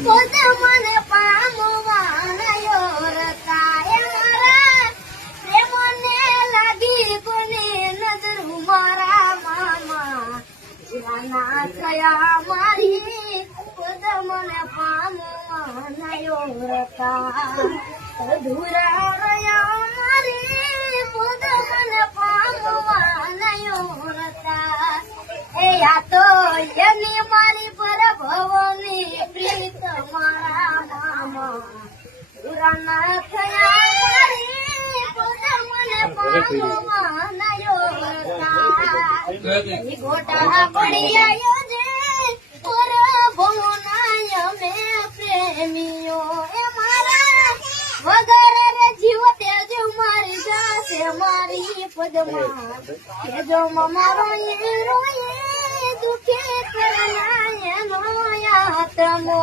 પોતે મને પામવાનાયો રતાય મારા પ્રેમને લાગી કોની નજર મારા મામા જીવાના થયા મારી પોતે મને પામવાનાયો રતા અધૂરા રહ્યા મારી પોતે મને પામવાનાયો રતા એ આ તો એની મારી પર ભવની પ્રીત મારા મામા પુરાના થયા મારી પોતે મને પામવાનાયો રતા ગોટા પડી આવ્યો છે પર ભવનાય મે પ્રેમીઓ એ મારા વગર રે જીવ તેજ મારી જાશે મારી પદમાં કે જો મારો રોયે દુખે કરનાય નો યાતમો